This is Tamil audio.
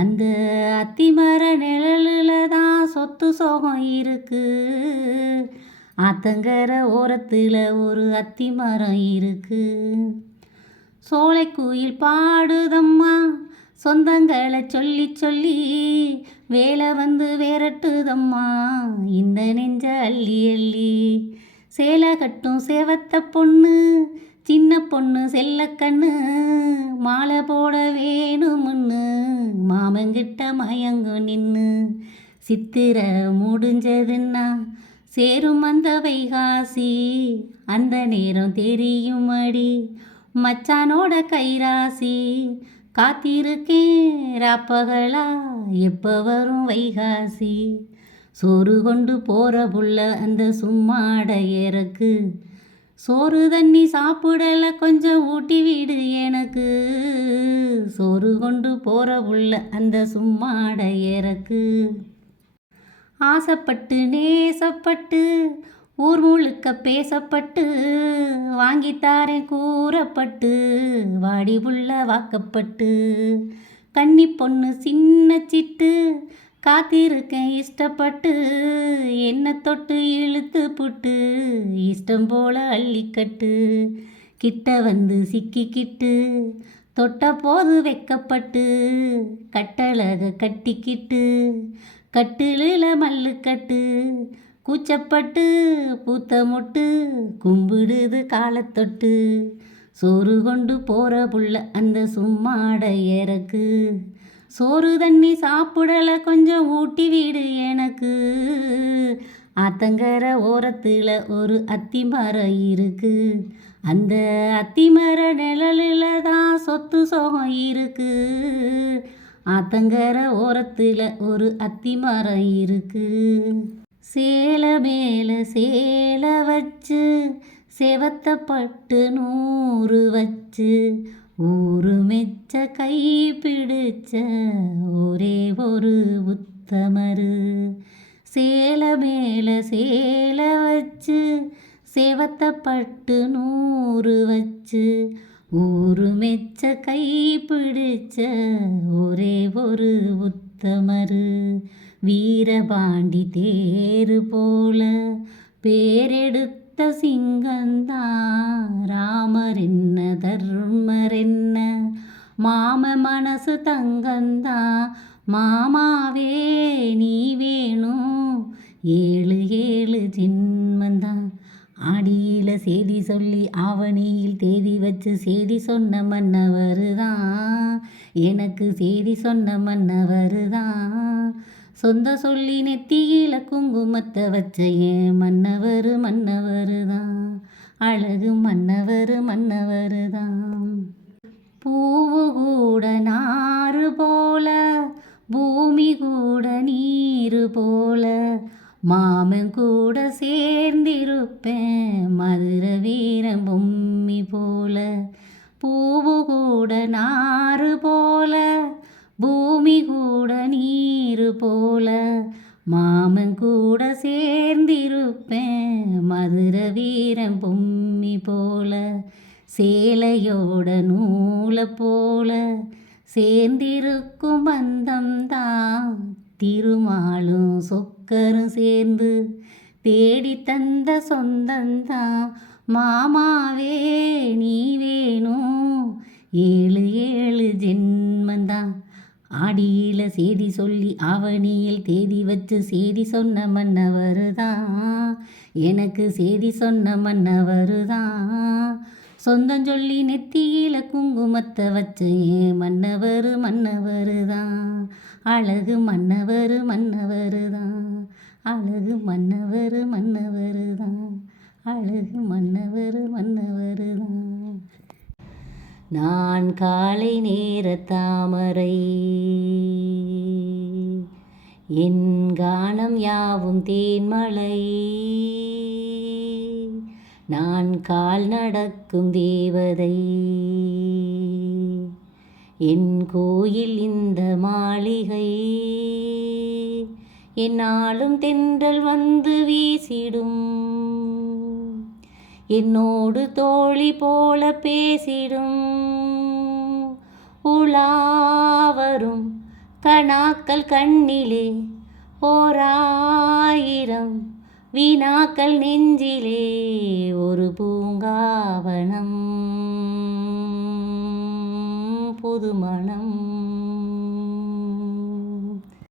அந்த அத்திமர நிழலில் தான் சொத்து சோகம் இருக்கு. ஆத்தங்கர ஓரத்தில் ஒரு அத்திமரம் இருக்கு. சோலைக்குயில் பாடுதம்மா சொந்தங்களை சொல்லி சொல்லி வேலை வந்து விரட்டுதம்மா இந்த நெஞ்ச அள்ளி அள்ளி. சேலை கட்டும் சேவத்த பொண்ணு சின்ன பொண்ணு செல்லக்கண்ணு மாலை போட வேணும். மாமங்கிட்ட மயங்கு நின்று சித்திர முடிஞ்சதுன்னா சேரும் அந்த வைகாசி. அந்த நேரம் தெரியும் அடி மச்சானோட கைராசி. காத்திருக்கேன் ராப்பகலா எப்போ வரும் வைகாசி? சோறு கொண்டு போகிற புள்ள அந்த சும்மாட இறக்கு சோறு தண்ணி சாப்பிடல கொஞ்சம் ஊட்டி வீடு எனக்கு. சோறு கொண்டு போகிற புள்ள அந்த சும்மாட இறக்கு. ஆசைப்பட்டு நேசப்பட்டு ஊர் முழுக்க பேசப்பட்டு வாங்கித்தாரேன் கூறப்பட்டு வாடி புள்ள வாக்கப்பட்டு. கன்னி பொண்ணு சின்ன சிட்டு காத்திருக்கேன் இஷ்டப்பட்டு. என்ன தொட்டு இழுத்து புட்டு. இஷ்டம் போல அள்ளிக்கட்டு. கிட்ட வந்து சிக்கிக்கிட்டு. தொட்ட போது வெக்கப்பட்டு. கட்டழக கட்டிக்கிட்டு. கட்டிலில் மல்லுக்கட்டு கூச்சப்பட்டு பூத்த முட்டு. கும்பிடுது காலத்தொட்டு சோறு கொண்டு போகிற புள்ள அந்த சும்மாட இறக்கு. சோறு தண்ணி சாப்பிடல கொஞ்சம் ஊட்டி வீடு எனக்கு. ஆத்தங்கர ஓரத்தில் ஒரு அத்தி மரம் இருக்கு. அந்த அத்தி மர நிழலில் தான் சொத்து சோகம் இருக்கு. ஆத்தங்கர ஓரத்தில் ஒரு அத்தி மரம் இருக்கு. சேலை மேலே சேலை வச்சு செவத்த பட்டு நூறு வச்சு ஊரு மெச்ச கை பிடிச்ச ஒரே ஒரு உத்தமரு. சேலை மேலே சேலை வச்சு செவத்த பட்டு நூறு வச்சு ஊரு மெச்ச கை பிடிச்ச ஒரே ஒரு உத்தமரு. வீரபாண்டி தேரு போல பேரெடுத்து சிங்கந்தா ராமர் என்ன தர்மர் என்ன? மாம மனசு தங்கந்தா மாமாவே நீ வேணும் ஏழு ஏழு ஜென்மந்தான். ஆடியில் செய்தி சொல்லி ஆவணியில் தேதி வச்சு செய்தி சொன்ன மன்னவர் தான் எனக்கு செய்தி சொன்ன மன்னவர் தான் சொந்த சொல்லி நெத்தியில குங்குமத்தை வச்ச ஏன் மன்னவர் மன்னவர் தான் அழகு மன்னவர் மன்னவர் தான் பூவு கூட நாறு போல பூமி கூட நீரு போல மாமன் கூட சேர்ந்திருப்பேன் மதுர வீரம் பொம்மி போல. பூவு கூட நாறு போல பூமி கூட நீ நீரு போல மாமன் கூட சேர்ந்திருப்பேன். மதுர வீரன் பொம்மி போல சேலையோட நூலை போல சேர்ந்திருக்கும் பந்தம்தான். திருமாலும் சொக்கரும் சேர்ந்து தேடி தந்த சொந்தந்தான். மாமாவே நீ வேணும். ஏழு ஏழு ஜென்மந்தான். ஆடியில செய்தி சொல்லி ஆவணியில் தேதி வச்சு செய்தி சொன்ன மன்னவர் தான் எனக்கு செய்தி சொன்ன மன்னவர் தான் சொந்தம் சொல்லி நெத்தியில குங்குமத்தை வச்ச ஏன் மன்னவர் மன்னவர் தான் அழகு மன்னவர் மன்னவர் தான் அழகு மன்னவர் மன்னவர் தான் அழகு மன்னவர் மன்னவர் நான் காலை நேர தாமரை. என் கானம் யாவும் தேன்மலை. நான் கால் நடக்கும் தேவதை. என் கோயில் இந்த மாளிகை. என்னாலும் தென்றல் வந்து வீசிடும். என்னோடு தோழி போல பேசிடும். உலாவரும் கணாக்கள் கண்ணிலே ஓராயிரம் வீணாக்கள் நெஞ்சிலே ஒரு பூங்காவனம். புதுமணம்